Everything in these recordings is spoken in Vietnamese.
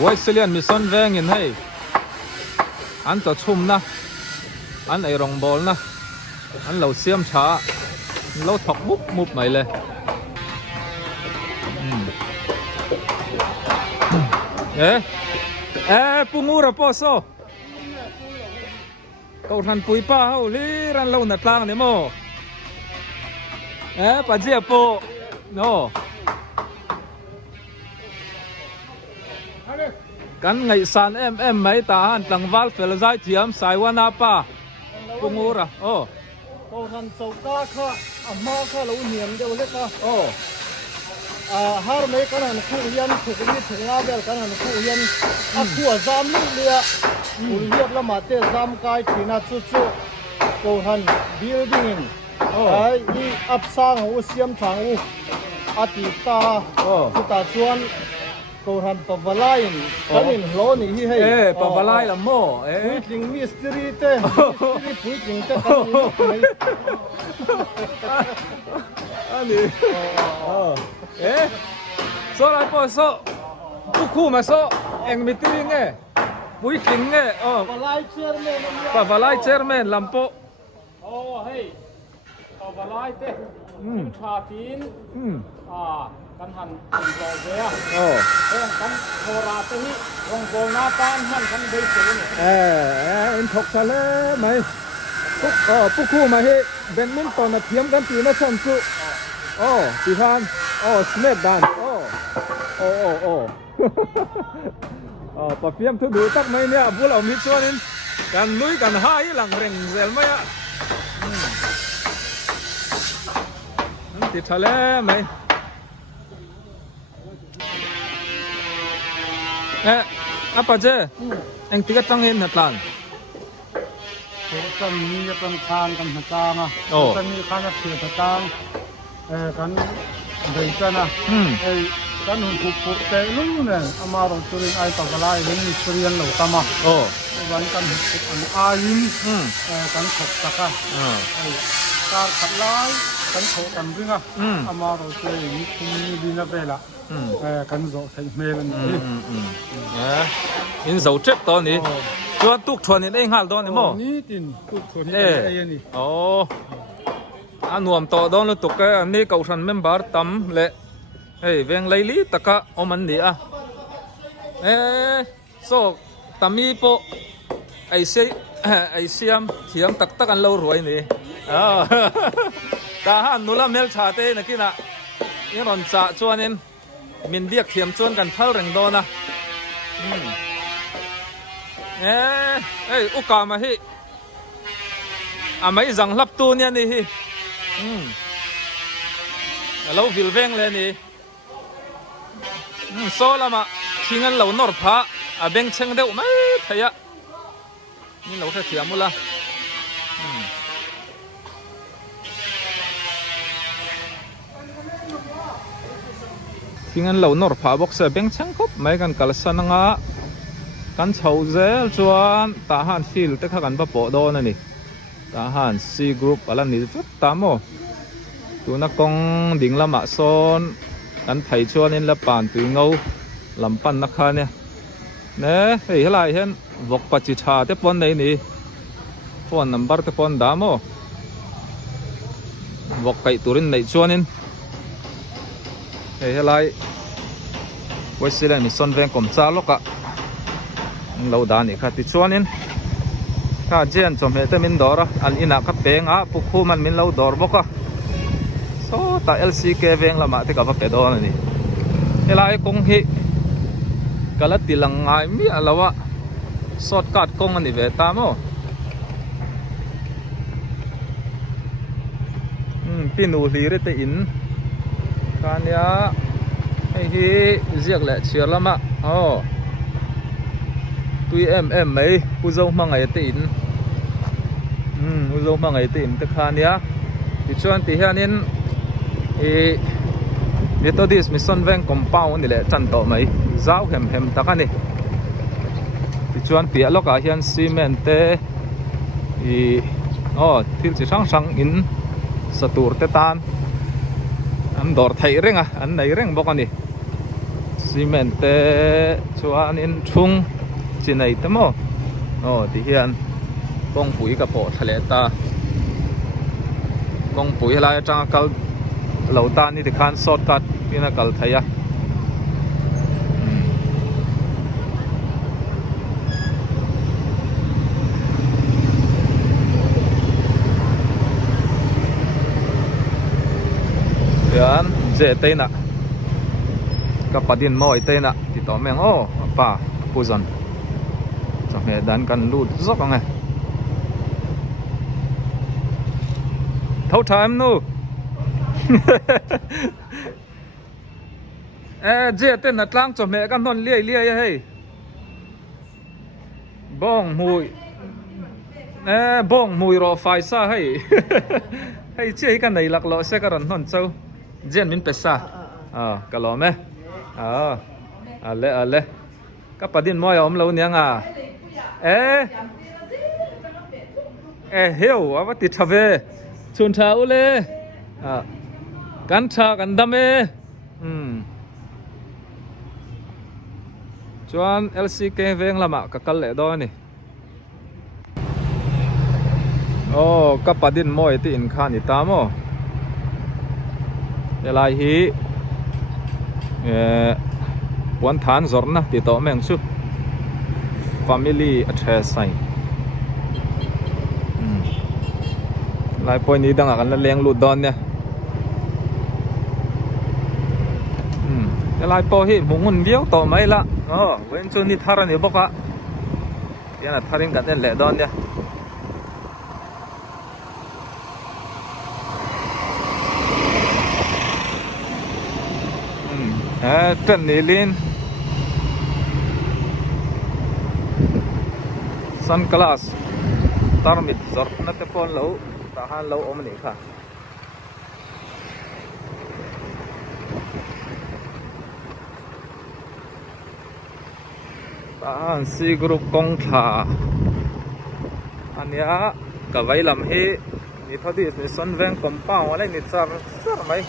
ไว้เสียนมีซ้อนแวงยินให้อันต่อชุ่มนะอันไอรองบอลนะอันเราเสียมช้าเราถกมุบใหม่เลยปุงูระปอโซเขาทันปุยป้าเขาลีรันเราหนัดล่างเนี่ยโมปะเจียโปโนกันไงสานไม่ตาหันตังวัลเฟลใจเทียมสายวานาป้าปุงูระโอ้เขาทันสุก้าข้ามาข้าเราเหนียมเดียวเล็กนะโอ้ฮาร์เมกันหันคู่ยันถูกมิดถึงอาเบลกันหันคู่ยันขั้วจามลิเลียคุณเรียกละมาเตะจามกายขีนาจุเขาทันบิลดิ้งอีอับสร้างอุเซียมทางอุอาทิตาสุตาชวนเขาทันปะวลายกันอินโลนี่ให้ปะวลายละโมปุยจิงมิสตรีเต้ปุยจิงเต้กันอันนี้โซอะไรพอโซทุกคู่มาโซเอ็งมิตริงปุยจิงปะวลายเชอร์แมนปะวลายเชอร์แมนลำโปเฮ้ยปะวลายเต้ชาตินกันหันเป็นโลเบียกันโคราชนี่รองโกนาปานหันกันเบสนี่อินทกทะเลไหมปุ๊กคู่มาให้เบนมินตันเทียมกันปีมาชันสุปีพันสเนปดันปะเฟียมทุดูตักไหมเนี่ยบุเรามีส่วนนี้กันลุยกันหายหลังเร่งเซลไหมติดทะเลไหมapa je? Yang tiga tangin hatlan. Kan ni kan kan kan hatang kan ni kan nak hatang. Kan dari sana. Kan untuk telung ni amarong turing ay tagalay ini historian lo tama. Kan ayin kan khok taka. Kar katlay kan khok kan ringa amarong turing ni kuni dina bela. Kan zo thay melan ni. In dầu trip to ni, cho tuk thuần ni anh hal to ni mo. Ni tin tuk thuần ni ai ni. Nuam to đó nó tuk cái anh ni cầu thần member tam lệ. Veng lấy lý taka oman ni so tami po ai siam thiam tak an lâu rồi ni. Ta han nula mel chate na kina. Yang ron cha chuan in min biak thiam chuan kan phal reng do na. Uka mà hi mấy rằng lắp tu nha ni hi lâu vil veng lên ni so là mà khi ngân lâu nор phá beng cheng đeo mấy thầy ạ ni lâu thầy thiam mula khi ngân lâu nor phá bốc sẽ beng cheng khop mấy kan kalsan ngaกันเฉาเซลชวนตาหันฟิลเตะกันปะปอโดนนี่ตาหันซีกรุ๊ปอะไรนี่จุดตามโมตัวนักกงดิ่งละมาโซนกันไถชวนนี่ละป่านตัวเงาลำปันนักขาเนี่ยเฮ้ยอะไรเห็นวกปัจจิชาเตปอนไหนนี่ฟอนนัมเบอร์เตปอนดามโมวกไก่ตัวรินไหนชวนนี่เฮ้ยอะไรไว้สิเลยมีซอนแวงกลมซาลกะเราด่านอีกครับที่ชวนนี้ถ้าเจียนจมเหตุมินดอร์อันอินักกับเปงปุกคู่มันมินเราดอร์บอกโซ่ตาเอลซีเกเวงละมาที่กับเป็ดอนนี่เวลาไอ้กงฮิกะละติลังไงมีอะไรวะสอดกัดกงอันนี้เวตามพี่หนูลีเรตอินการเนี้ยไอ้ที่เรียกแหละเชียร์ละมาตุยไหมผู้เจ้ามาไงตีนผู้เจ้ามาไงตีนตะคานี้ที่ชวนที่เฮียนินนี่ตัวดิสมิสันแวงคอมเพลนี่แหละจันโตไหมเจ้าเห็มตะกันนี่ที่ชวนเปียล็อกอาเฮียนซีเมนเตที่จะช่างอินสตูร์เตตานอันดอร์ไทยเร่งอันไหนเร่งบอกกันนี่ cement te chuan in thung chinei te mo ti hian kong pui ka po thale ta kong pui lai atang kal lo ta ni ti khan shortcut pina kal thaya yan je te na kapadin mo ite na tito meng pa puzon so me dan kan lut zok ang thâu time nu je te na tlang cho me kan non liai liai hey bong mui ro fai sa hey hey che kan nei lak lo se karon non chau jen min pesa kalome ale kapadin mo om lo niang heu awati thave chun tha ule kan tha kan dame chuan LCK veng lama ka kal le do ni kapadin mo ti in khan ita mo elai hi wan than zorna ti to meng chu family address sai lai point ni dang kan la leng lu don ne elai po hi mungun viau to mai la wen chu ni tharan ni boka yana tharin ka den le don ne trần nỉ lên sunglass tarmit zor na te pon lo ta han lo om ni kha ta han si group kong tha ania ka vai lam hi ni thodi ni son veng compound wala ni sar mai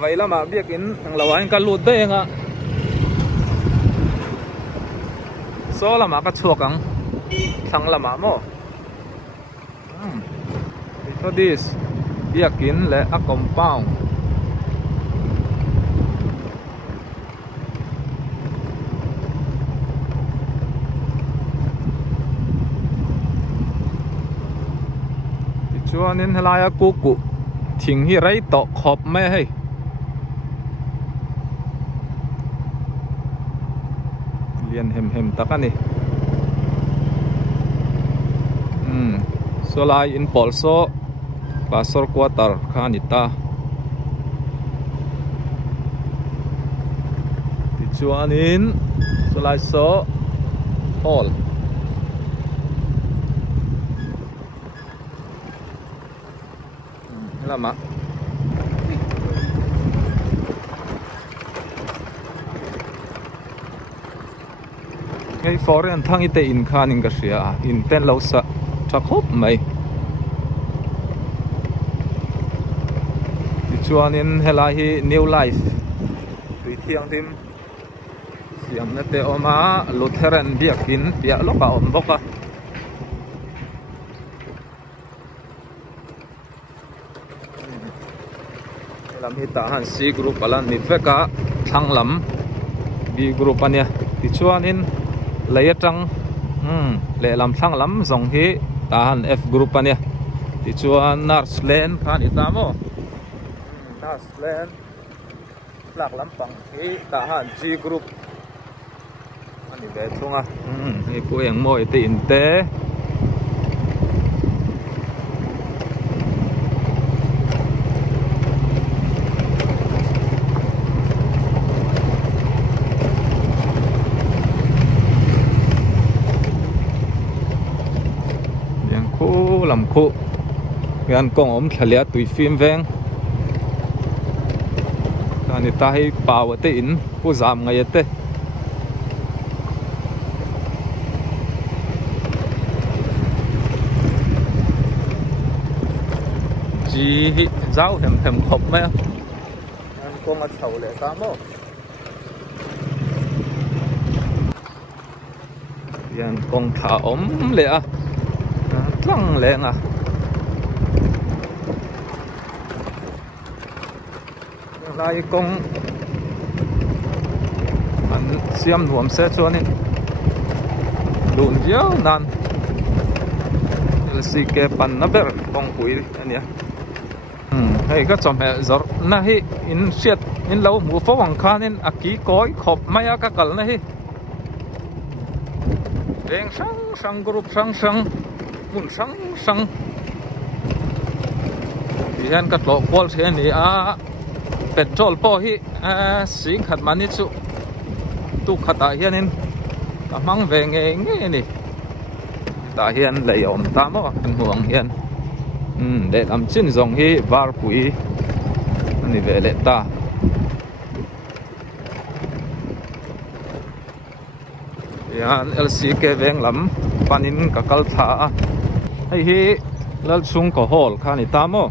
vậy là mà biết in thằng lầu anh cả lụt đây ngạ số là mà cái chuột ang thằng là mà mò so this biết in là a compound cho nên là cụ thỉnh hi rây to khop mẹ hay liền hem takani so lai in polso pasor quarter khanita tichuanin so lai so hall lama ngay foreign thang ite in khan in kasia in ten lo sa thakop mai chuanin helai hi new life tui thiang tim siam na te oma Lutheran biakin pia loka om boka lam hi ta han C group alan ni veka thanglam B group ania ti chuanin layatang le lam thanglam zong hi ta han F group ania ti chuan nurse len khan itamo nurse len lak lampang hi ta han G group ani be thunga hi pu eng mo ite inte làm khu gan con ốm thề tùy phim veng anh ta hay bảo ở tỉnh cô giảm ngày tết hi zau hem khop mai an kong a thau le ta mo yan kong tha om le a tlang le nga lai kong an siam nuam se chuan in lun jiao nan LCK pan na ber kong pui ania hei ka chom he zor na hi in siat in lo mu fo wang khan in aki koi khop maya ka kal na hi reng sang group sang mun sang hian ka tlo kwal the ni a petrol po hi sing khat mani chu tu khata hian in ka mang ve nge ni ta hian lei om ta mo kan huang hian để làm chín dòng hi var pui ani ve le ta yan LCK veng lam panin ka kal tha hei hi lal chung ko hol khani ta mo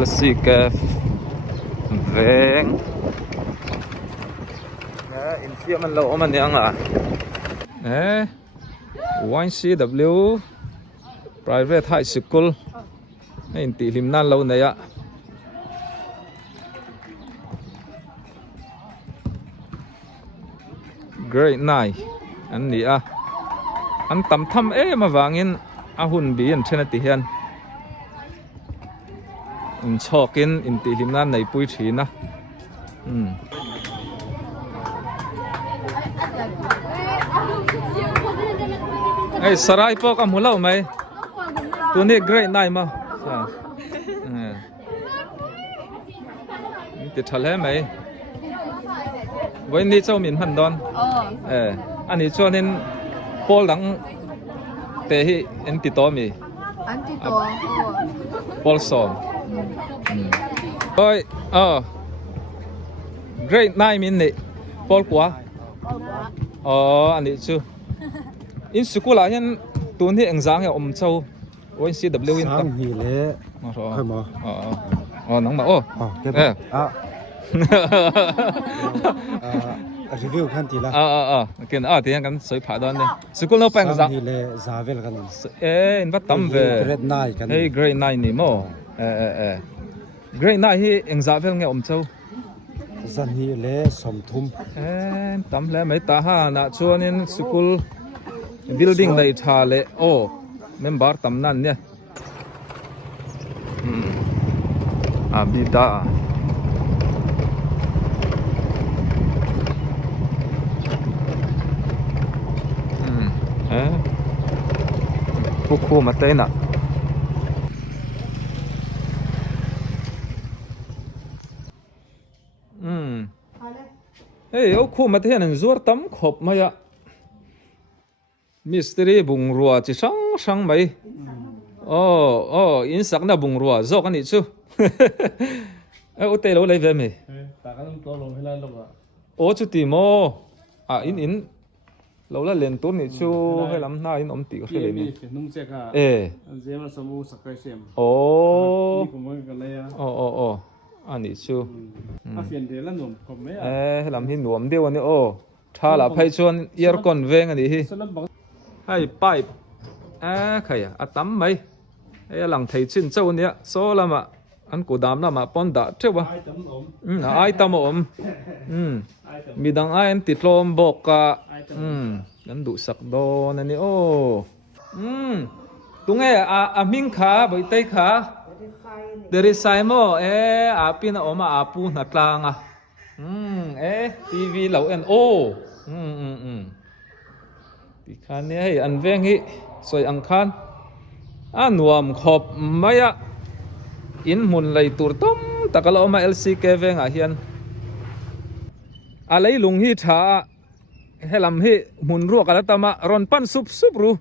LCK veng in phía man lo man yang à YCW Private High School in ti lim nan lo này ạ Grade 9 anh nị à anh tầm thăm mà vangin a hun bi an thena ti hian in chokin in ti lim nan nei pui thina Hey, sarai po ka mula may. Tuni great night ma. Ti thale mai. Với ni châu miền Hàn Đon. Anh ấy cho nên Paul đắng tế hi anh ti to mi. Anh ti to. Paul song. Ôi, great night min ni. Paul quá. Anh ấy chưa. In school là hiện tuần thì exam hay om châu YCW in sang hi le thôi mà nóng mà review khan ti la kiện thì anh soi phá đòn đi school nó phải exam hi le zavel kan in bắt tắm về grade 9 kan hey grade 9 ni mo grade 9 hi exam về nghe om châu zan hi le som thum tắm le mấy ta ha na chuan in school building này thà lệ member tầm nan nha abida khu mà tên ạ hey khu mà tên là zuar tắm khop mà ya Mystery bung rua chỉ sang mấy in sắc na bung rua zo cái này chứ ô tê lâu lấy về mày ta kan to lo hela lo ô chú tìm mô in lâu là lên tuần này chứ hay lắm na in ông tỷ có thể lên đi nung che ka zema samu sakai sem ô ni ko mo ka le ya anh ấy chứ a fian de la nom ko me hay lắm hin nuông điêu anh ấy tha là phải chuan aircon veng anh ấy hay pipe khay tắm mấy ai lăng thấy chín châu nè số là mà anh cố đam là mà pon đã chứ ba ai tắm ôm mi đăng ai anh tít lom bọc cả anh đủ sắc đô này tung nghe mình khá với tay khá dari sai mo pin ôm pu nát lang TV lâu en thì khan này hay ăn veng hi soi ăn khan nuam khop maya in mun lei tur tom takalo ma LCK veng hian lấy lung hi tha helam hi mun ruak ala tama ron pan sup ru